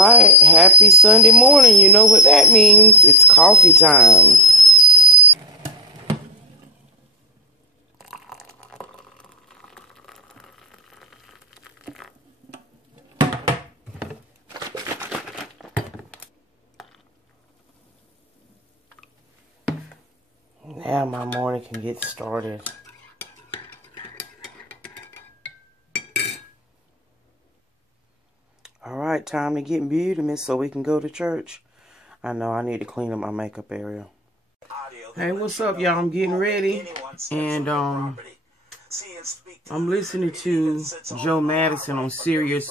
right, happy Sunday morning. You know what that means. It's coffee time. Now my morning can get started. All right, time to get beauty so we can go to church. I know I need to clean up my makeup area. Hey, what's up, y'all? I'm getting ready, and I'm listening to Joe Madison on Sirius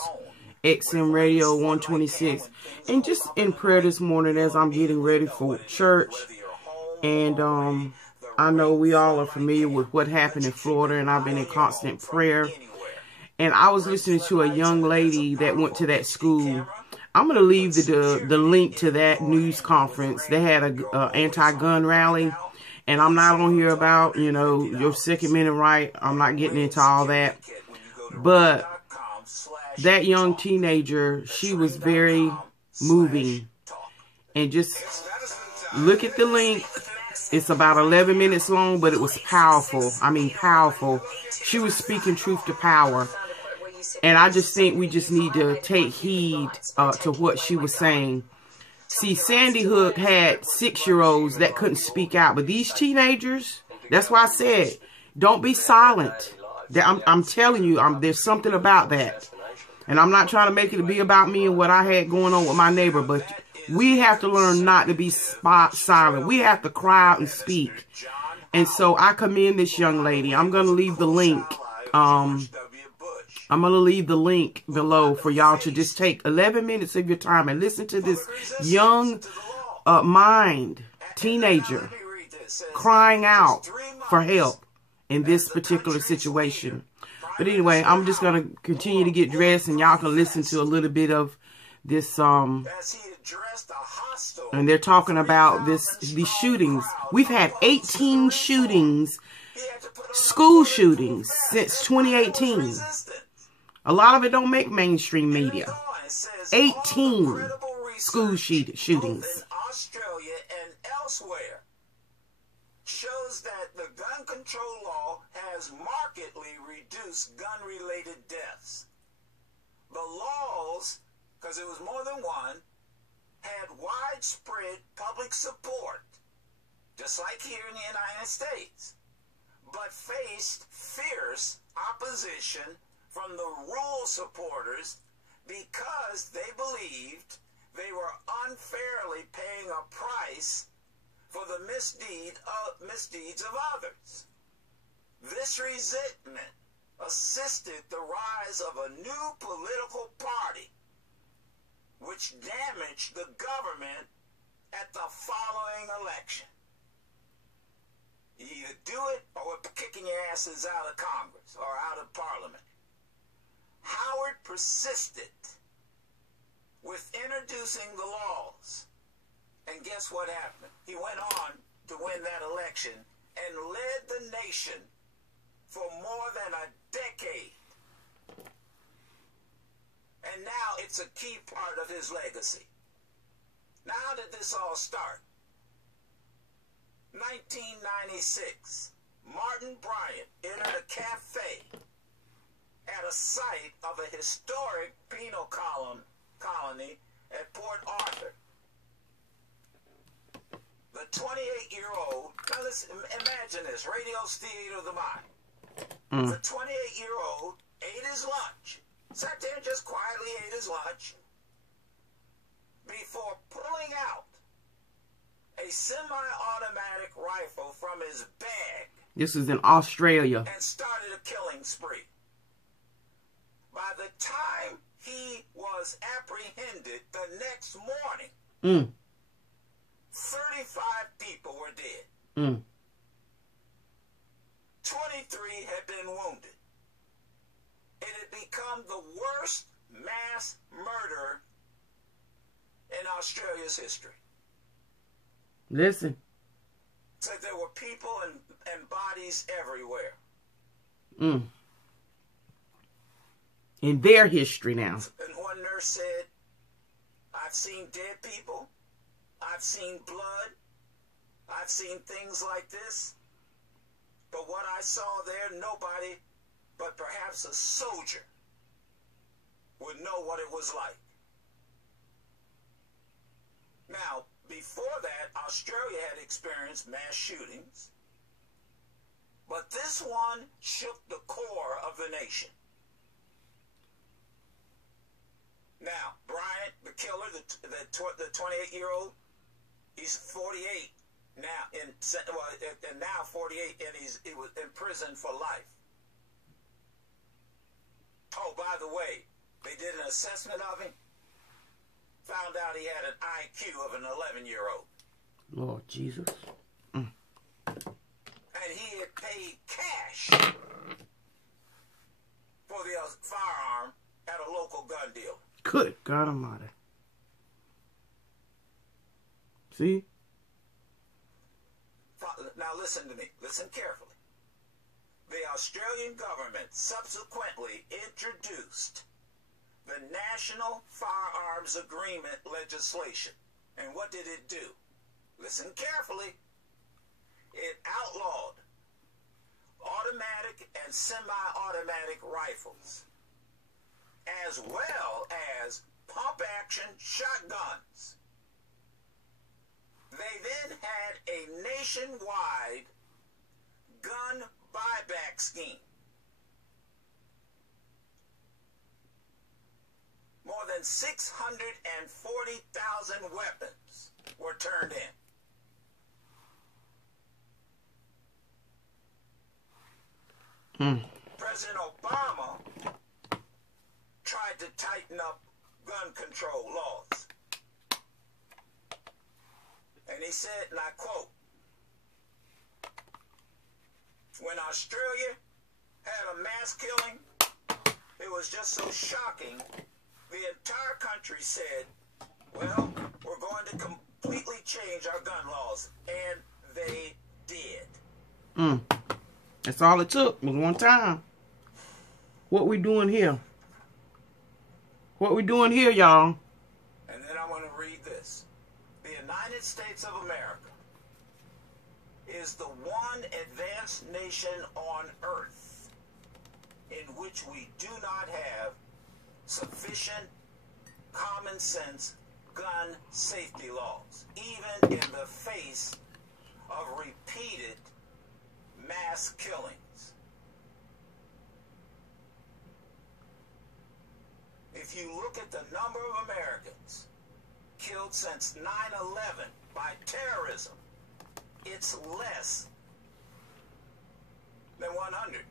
XM Radio 126, and just in prayer this morning as I'm getting ready for church. And I know we all are familiar with what happened in Florida, and I've been in constant prayer. And I was listening to a young lady that went to that school. I'm going to leave the link to that news conference. They had a anti-gun rally, and I'm not on here about, you know, your Second Amendment right. I'm not getting into all that. But that young teenager, she was very moving. And just look at the link. It's about 11 minutes long, but it was powerful. I mean, powerful. She was speaking truth to power. And I just think we just need to take heed to what she was saying. See, Sandy Hook had 6-year-olds that couldn't speak out. But these teenagers, that's why I said, don't be silent. I'm telling you, there's something about that. And I'm not trying to make it be about me and what I had going on with my neighbor, but we have to learn not to be silent. We have to cry out and speak. And so I commend this young lady. I'm going to leave the link. I'm going to leave the link below for y'all to just take 11 minutes of your time and listen to this young teenager crying out for help in this particular situation. But anyway, I'm just going to continue to get dressed, and y'all can listen to a little bit of this. And they're talking about these shootings. We've had 18 shootings, school shootings, since 2018. A lot of it don't make mainstream media. 18 school shootings. Australia and elsewhere shows that the gun control law has markedly reduced gun-related deaths. The laws, because it was more than one, had widespread public support, just like here in the United States, but faced fierce opposition from the rule supporters because they believed they were unfairly paying a price for the misdeeds of others. This resentment assisted the rise of a new political party, which damaged the government at the following election. You either do it or we're kicking your asses out of Congress or out of Parliament. Howard persisted with introducing the laws. And guess what happened? He went on to win that election and led the nation for more than a decade. And now it's a key part of his legacy. Now, how did this all start? 1996, Martin Bryant entered a cafe at a site of a historic penal colony at Port Arthur. The 28-year-old, now listen, imagine this, radio's theater of the mind. The 28-year-old ate his lunch, sat there and just quietly ate his lunch before pulling out a semi-automatic rifle from his bag. This is in Australia. And started a killing spree. By the time he was apprehended the next morning, 35 people were dead. 23 had been wounded. It had become the worst mass murder in Australia's history. Listen. So there were people and bodies everywhere. In their history now. And one nurse said, I've seen dead people. I've seen blood. I've seen things like this. But what I saw there, nobody but perhaps a soldier would know what it was like. Now, before that, Australia had experienced mass shootings. But this one shook the core of the nation. Now, Bryant, the killer, the 28-year-old, he's 48 now, and now 48, and he was in prison for life. Oh, by the way, they did an assessment of him, found out he had an IQ of an 11-year-old. Lord Jesus. And he had paid cash for the firearm at a local gun dealer. Good God Almighty. See? Now listen to me. Listen carefully. The Australian government subsequently introduced the National Firearms Agreement legislation. And what did it do? Listen carefully. It outlawed automatic and semi-automatic rifles, as well as pump-action shotguns. They then had a nationwide gun buyback scheme. More than 640,000 weapons were turned in. President Obama tried to tighten up gun control laws. And he said, and I quote, when Australia had a mass killing, it was just so shocking, the entire country said, well, we're going to completely change our gun laws. And they did. That's all it took was one time. What we doing here? What we doing here, y'all? And then I want to read this. The United States of America is the one advanced nation on earth in which we do not have sufficient common sense gun safety laws, even in the face of repeated mass killings. If you look at the number of Americans killed since 9/11 by terrorism, it's less than 100.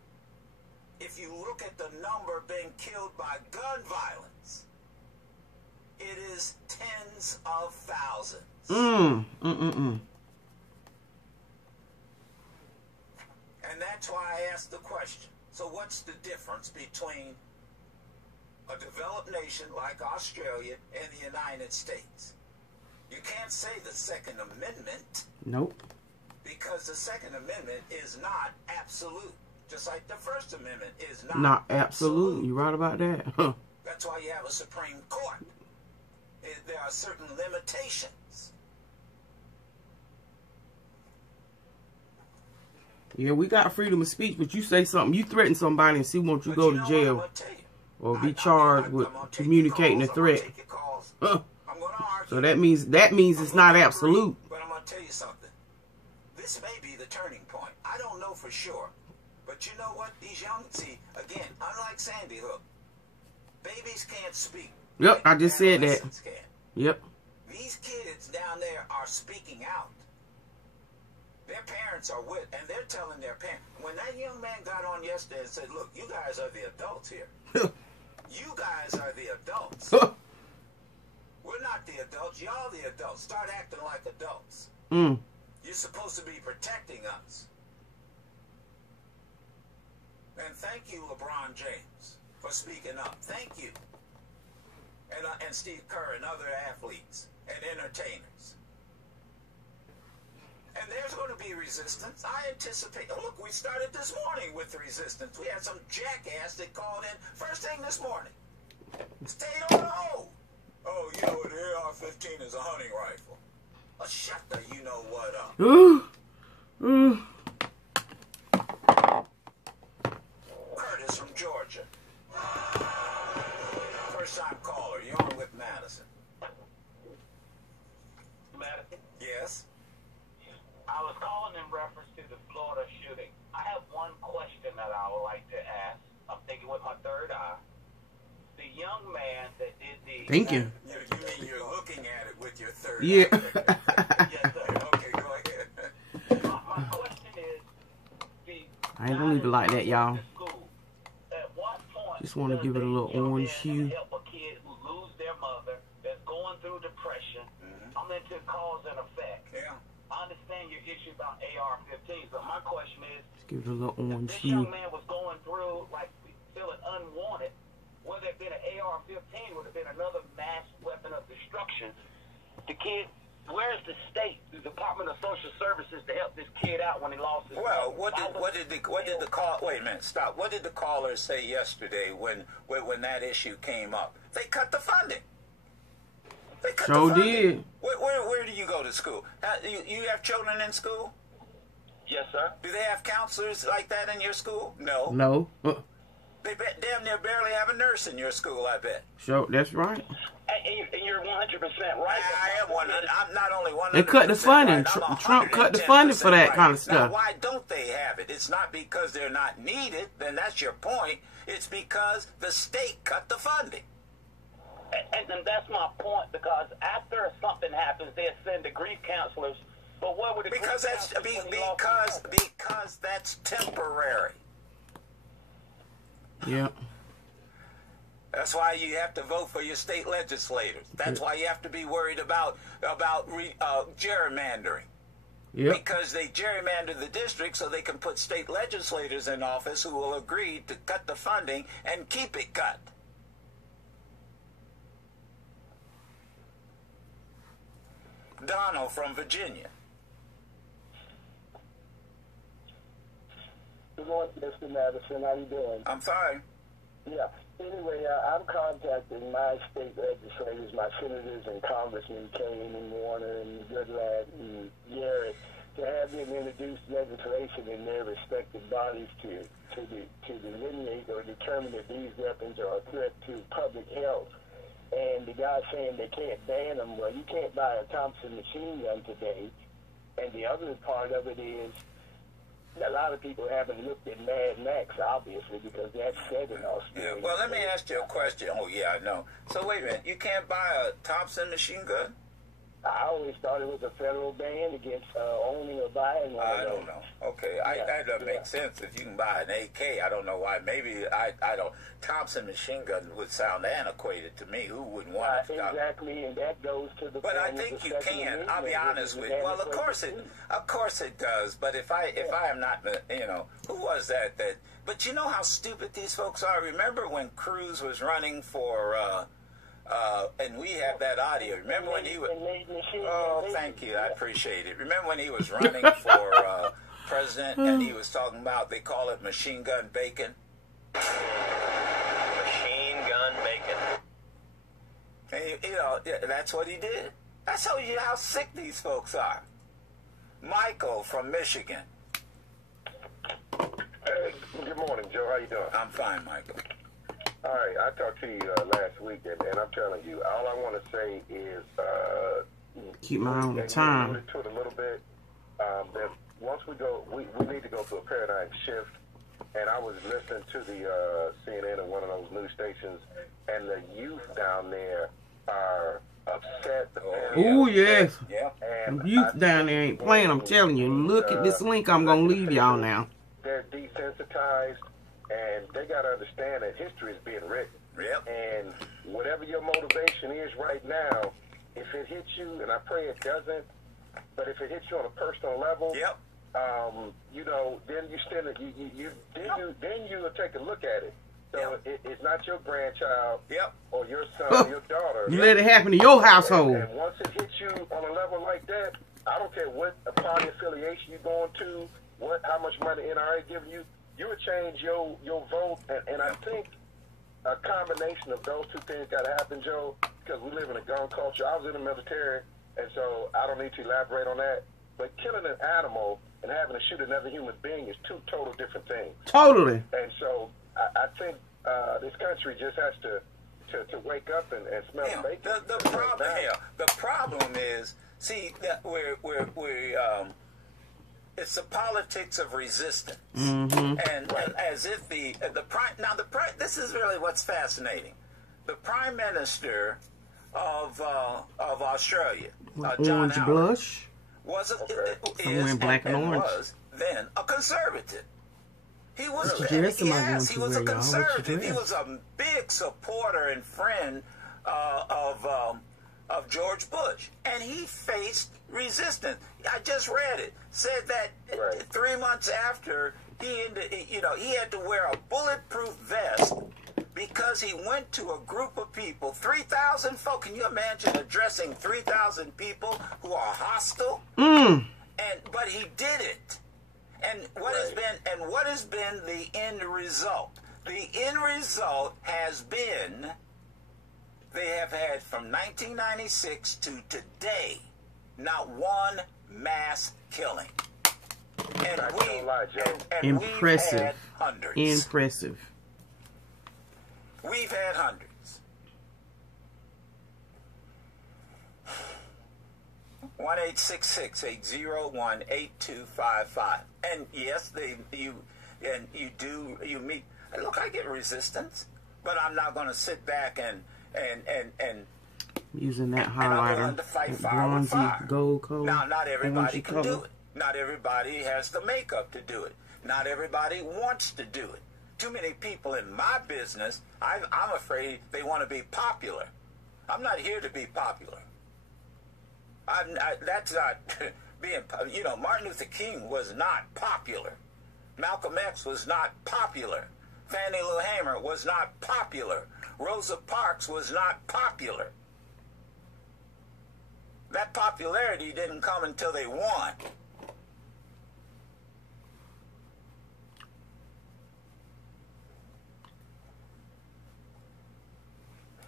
If you look at the number being killed by gun violence, it is tens of thousands. And that's why I asked the question. So what's the difference between a developed nation like Australia and the United States? You can't say the Second Amendment. Nope. Because the Second Amendment is not absolute. Just like the First Amendment is not absolute. You're right about that. Huh. That's why you have a Supreme Court. There are certain limitations. Yeah, we got freedom of speech, but you say something, you threaten somebody and see won't you go to jail or be charged with communicating a threat. So that means it's not absolute. But I'm going to tell you something. This may be the turning point. I don't know for sure. But you know what? These young, see, again, unlike Sandy Hook, babies can't speak. Yep, I just said that. Can. Yep. These kids down there are speaking out. Their parents are with, and they're telling their parents. When that young man got on yesterday and said, look, you guys are the adults here. You guys are the adults. We're not the adults. Y'all the adults. Start acting like adults. You're supposed to be protecting us. And thank you, LeBron James, for speaking up. Thank you. And Steve Kerr and other athletes and entertainers. And there's going to be resistance. I anticipate. Oh, look, we started this morning with the resistance. We had some jackass that called in first thing this morning. Stayed on hold. Oh, you know what? AR-15 is a hunting rifle. Shut the you-know-what up. Ooh. Ooh. Curtis from Georgia. First-time caller. You're on with Madison. Madison? Yes? I was calling in reference to the Florida shooting. I have one question that I would like to ask. I'm thinking with my third eye. The young man that did the... Thank you. You mean you're looking at it with your third Yeah. eye? Yes, sir. Okay, go ahead. My question is... I ain't gonna leave it like that, y'all. At what point Just want to give it a little orange hue. help a kid who lose their mother, that's going through depression? I'm into cause and effect. Yeah. I understand your issue about AR-15s, but my question is, Just give it a little orange this hue. young man was going through, like, feeling unwanted. Whether it been an AR-15 would have been another mass weapon of destruction. The kid, where's the state, the Department of Social Services to help this kid out when he lost his Well, mother? what did the call? Wait a minute, stop. What did the caller say yesterday when that issue came up? They cut the funding. They cut Sure the funding. did. Where do you go to school? You have children in school? Yes, sir. Do they have counselors like that in your school? No. No. They damn near barely have a nurse in your school, I bet. Sure, that's right. And you're 100% right. I am 100. I'm not only 100%. They cut the funding. Right, I'm Trump cut the 110% funding for that right. kind of stuff. Now, why don't they have it? It's not because they're not needed. Then that's your point. It's because the state cut the funding. And that's my point, because after something happens, they send the grief counselors. But what would the Because that's temporary. Yeah. That's why you have to vote for your state legislators. That's why you have to be worried about gerrymandering. Yep. Because they gerrymander the district so they can put state legislators in office who will agree to cut the funding and keep it cut. Donald from Virginia. Good morning, Mr. Madison. How you doing? I'm fine. Yeah. Anyway, I'm contacting my state legislators, my senators and congressmen, Kane and Warner and Goodlatte and Garrett, to have them introduce legislation in their respective bodies to delineate or determine if these weapons are a threat to public health. And the guy saying they can't ban them. Well, you can't buy a Thompson machine gun today. And the other part of it is, a lot of people haven't looked at Mad Max, obviously, because that's set in Australia. Yeah. Well, let me ask you a question. Oh, yeah, I know. So, wait a minute. You can't buy a Thompson machine gun? I always thought it was a federal ban against owning or buying one. I don't know. Okay, that doesn't make sense. If you can buy an AK, I don't know why. Maybe I don't. Thompson machine gun would sound antiquated to me. Who wouldn't want it? Exactly, and that goes to the. But I think you can. I'll be honest with you. Well, of course it does. But if I am not, who was that? But you know how stupid these folks are. Remember when Cruz was running for? And we have that audio. Remember when he was... Oh, thank you. I appreciate it. Remember when he was running for president and he was talking about, they call it machine gun bacon? Machine gun bacon. And, that's what he did. That's how sick these folks are. Michael from Michigan. Hey, good morning, Joe. How you doing? I'm fine, Michael. All right, I talked to you last week, and I'm telling you, all I want to say is keep my own you time. alluded to it a little bit. That once we go, we need to go through a paradigm shift. And I was listening to the CNN and one of those news stations, and the youth down there are upset. Oh, yes. Yeah. The youth down there ain't playing. I'm telling you. Look at this link. I'm going to leave y'all now. They're desensitized. And they got to understand that history is being written. Yep. And whatever your motivation is right now, if it hits you, and I pray it doesn't, but if it hits you on a personal level, yep. Then you still then you will take a look at it. So it's not your grandchild, yep, or your son, or your daughter. You let it happen to your household. And once it hits you on a level like that, I don't care what party affiliation you're going to, how much money NRA giving you. You would change your vote, and I think a combination of those two things got to happen, Joe, because we live in a gun culture. I was in the military, and so I don't need to elaborate on that. But killing an animal and having to shoot another human being is two total different things. Totally. And so I think this country just has to wake up and smell the bacon. The problem is, see, that it's the politics of resistance, and as if this is really what's fascinating. The Prime Minister of Australia, John Howard, Blush, was black and orange. Was then a conservative. He was he was a conservative. He was a big supporter and friend of George Bush, and he faced resistance. I just read it. Said that 3 months after he had to wear a bulletproof vest because he went to a group of people, 3,000 folk. Can you imagine addressing 3,000 people who are hostile? But he did it. And what has been the end result? The end result has been they have had from 1996 to today not one mass killing. And impressive. We've had hundreds. Impressive. We've had hundreds. 1-866-801-8255. And yes, you meet. Look, I get resistance, but I'm not going to sit back and using that highlighter, that bronzy gold color. Now, not everybody can do it. Not everybody has the makeup to do it. Not everybody wants to do it. Too many people in my business, I'm afraid they want to be popular. I'm not here to be popular. That's not being, Martin Luther King was not popular. Malcolm X was not popular. Fannie Lou Hamer was not popular. Rosa Parks was not popular. That popularity didn't come until they won.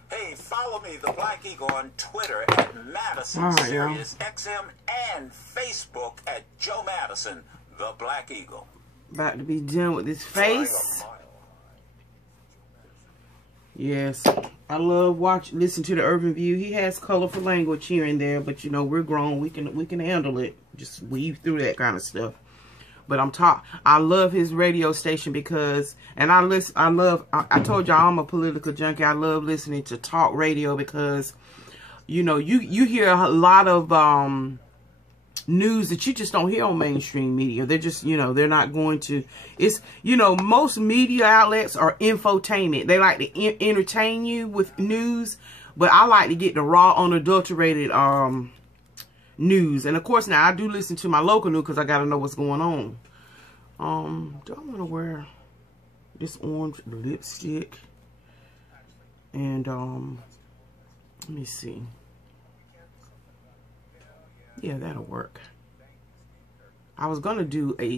Hey, follow me, The Black Eagle, on Twitter at Madison Sirius XM and Facebook at Joe Madison, The Black Eagle. About to be done with this face. Yes, I love listen to the Urban View. He has colorful language here and there, but we're grown. We can handle it. Just weave through that kind of stuff. But I love his radio station because, and I told y'all I'm a political junkie. I love listening to talk radio because, you hear a lot of news that you just don't hear on mainstream media. They're just, they're not going to, it's, most media outlets are infotainment. They like to entertain you with news, but I like to get the raw, unadulterated news. And of course, now I do listen to my local news because I got to know what's going on. Do I want to wear this orange lipstick? And let me see. Yeah, that'll work. I was gonna do a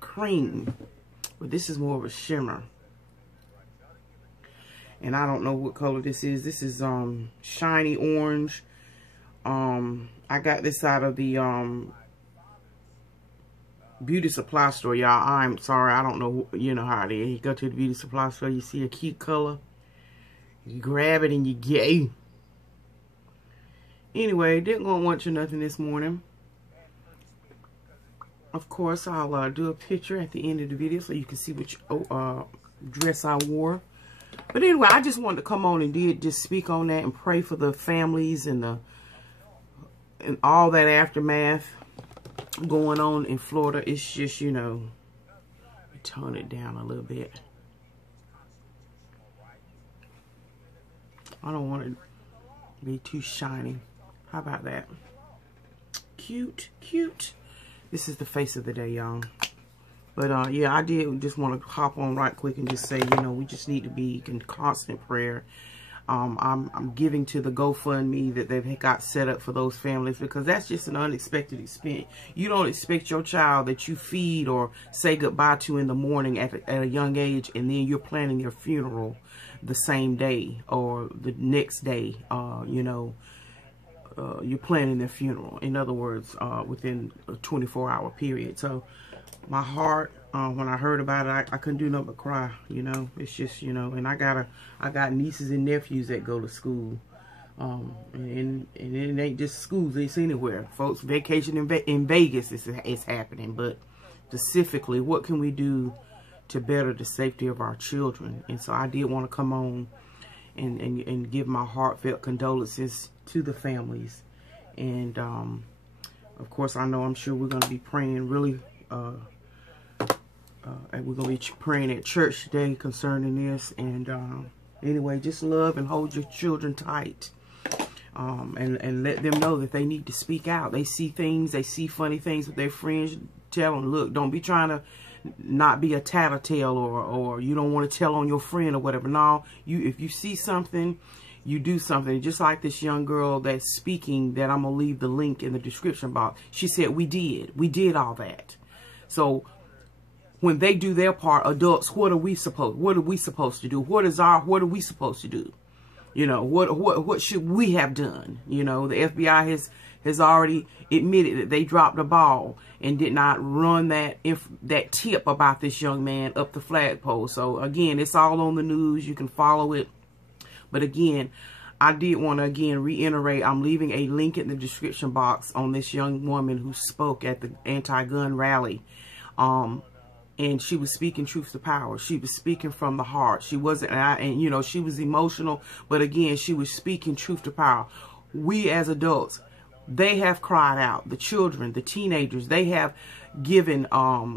cream, but this is more of a shimmer. And I don't know what color this is. This is shiny orange. I got this out of the beauty supply store, y'all. I'm sorry, I don't know, how it is. You go to the beauty supply store, you see a cute color, you grab it and you get. Anyway, didn't go want you nothing this morning. Of course, I'll do a picture at the end of the video so you can see which dress I wore. But anyway, I just wanted to come on and just speak on that and pray for the families and all that aftermath going on in Florida. It's just, tone it down a little bit. I don't want it to be too shiny. How about that? Cute, cute. This is the face of the day, y'all. But yeah, I did just want to hop on right quick and just say, we just need to be in constant prayer. I'm giving to the GoFundMe that they've got set up for those families, because that's just an unexpected expense. You don't expect your child that you feed or say goodbye to in the morning at a young age, and then you're planning their funeral. the same day or the next day, you know, you're planning their funeral. In other words, within a 24-hour period. So my heart, when I heard about it, I couldn't do nothing but cry, you know. It's just, you know, and I got nieces and nephews that go to school. And it ain't just schools, it's anywhere. Folks, vacation in Vegas is happening, but specifically, what can we do to better the safety of our children? And so I did want to come on and give my heartfelt condolences to the families. And of course, I'm sure we're going to be praying really, and we're going to be praying at church today concerning this. And anyway, just love and hold your children tight. And let them know that they need to speak out. They see things, they see funny things with their friends. Tell them, look, don't be trying to not be a tattletale, or you don't want to tell on your friend or whatever. No, if you see something, you do something. Just like this young girl that's speaking, that I'm gonna leave the link in the description box. She said, we did all that. So when they do their part, adults, what are we supposed to do? What are we supposed to do? You know, what should we have done? You know, the FBI has already admitted that they dropped the ball and did not run that tip about this young man up the flagpole. So again, it's all on the news. You can follow it. But again, I did want to reiterate, I'm leaving a link in the description box on this young woman who spoke at the anti-gun rally. And she was speaking truth to power. She was speaking from the heart. She wasn't, and you know, she was emotional, but again, she was speaking truth to power. We as adults, they have cried out. The children, the teenagers, they have given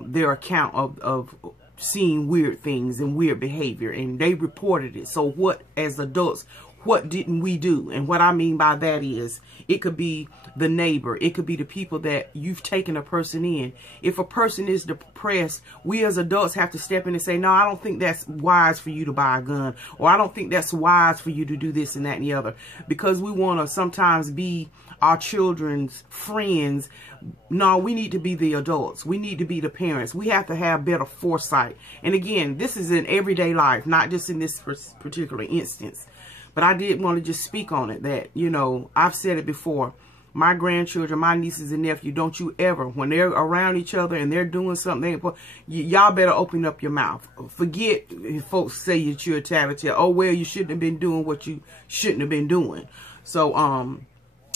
their account of seeing weird things and weird behavior, and they reported it. So what, as adults, what didn't we do? And what I mean by that is, it could be the neighbor. It could be the people that you've taken a person in. If a person is depressed, we as adults have to step in and say, no, I don't think that's wise for you to buy a gun. Or I don't think that's wise for you to do this and that and the other. Because we want to sometimes be our children's friends. No, we need to be the adults. We need to be the parents. We have to have better foresight. And again, this is in everyday life, not just in this particular instance. But I did want to just speak on it, that, you know, I've said it before. My grandchildren, my nieces and nephews, don't you ever, when they're around each other and they're doing something, y'all better open up your mouth. Forget if folks say that you're a tattletale. Oh, well, you shouldn't have been doing what you shouldn't have been doing. So,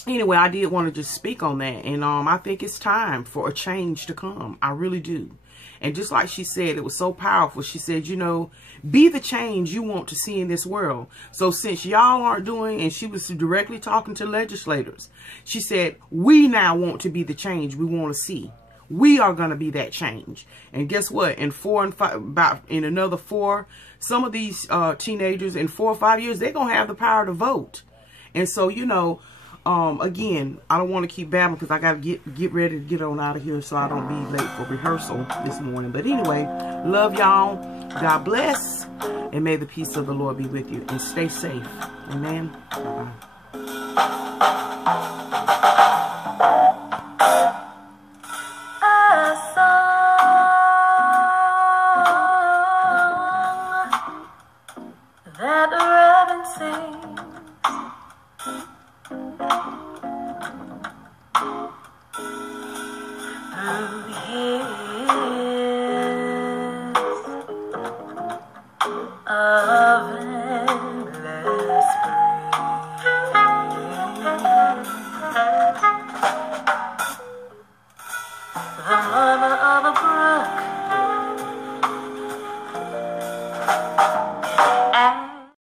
anyway, I did want to just speak on that. And I think it's time for a change to come. I really do. And just like she said, it was so powerful. She said, you know, be the change you want to see in this world. So since y'all aren't doing, and she was directly talking to legislators, she said, we now want to be the change we want to see. We are going to be that change. And guess what? In in another 4, some of these teenagers in 4 or 5 years, they're going to have the power to vote. And so, you know, again, I don't want to keep babbling because I got to get ready to get on out of here so I don't be late for rehearsal this morning. But anyway, love y'all. God bless. And may the peace of the Lord be with you. And stay safe. Amen. Bye-bye.